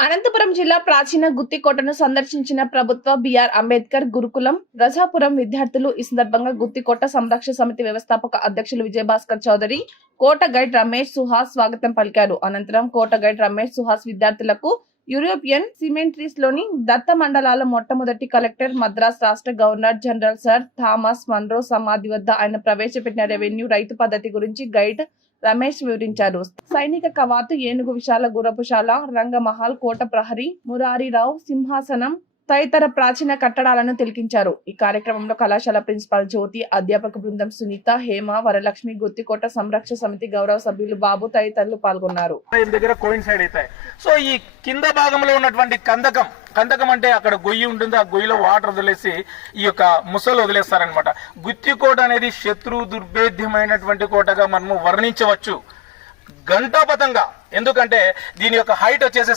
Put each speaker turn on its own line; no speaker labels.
అనంతపురం జిల్లా ప్రాచీన గుత్తికోటను సందర్శించిన ప్రభుత్వ బిఆర్ అంబేద్కర్ గురుకులం రజాపురం విద్యార్థులు ఈ సందర్భంగా గుత్తికోట సంరక్షణ సమితి వ్యవస్థాపక అధ్యక్షులు విజయభాస్కర్ చౌదరి కోట గైడ్ రమేష్ సుహాస్ స్వాగతం పలికారు. అనంతరం కోట గైడ్ రమేష్ సుహాస్ విద్యార్థులకు యూరోపియన్ సిమెంట్రీస్లోని దత్త మండలాల మొట్టమొదటి కలెక్టర్ మద్రాస్ రాష్ట్ర governor general sir Thomas Munro సమాధి వద్ద ఆయన ప్రవేశపెట్టిన రెవెన్యూ రైతు పద్ధతి గురించి గైడ్ రమేష్ వివరించారు సైనిక కవాతు ఏనుగు విశాల గురపుశాల రంగమహల్ కోట ప్రహరీ మురారిరావు సింహాసనం తదితర ప్రాచీన కట్టడాలను తిలకించారు. ఈ కార్యక్రమంలో కళాశాల ప్రిన్సిపాల్ జ్యోతి అధ్యాపక బృందం సునీత హేమ వరలక్ష్మి గుత్తికోట సంరక్షణ సమితి గౌరవ సభ్యులు బాబు తదితరులు పాల్గొన్నారు.
దగ్గర కోయిన్సైడ్ అవుతాయి. సో ఈ కింద భాగంలో ఉన్నటువంటి కందకం కందకం అంటే అక్కడ గొయ్యి ఉంటుంది. ఆ గొయ్యిలో వాటర్ వదిలేసి ఈ యొక్క ముసలు వదిలేస్తారనమాట గుత్తికోట అనేది శత్రు దుర్భేద్యమైనటువంటి కోటగా మనము వర్ణించవచ్చు. గంటాపతంగా ఎందుకంటే దీని యొక్క హైట్ వచ్చేసి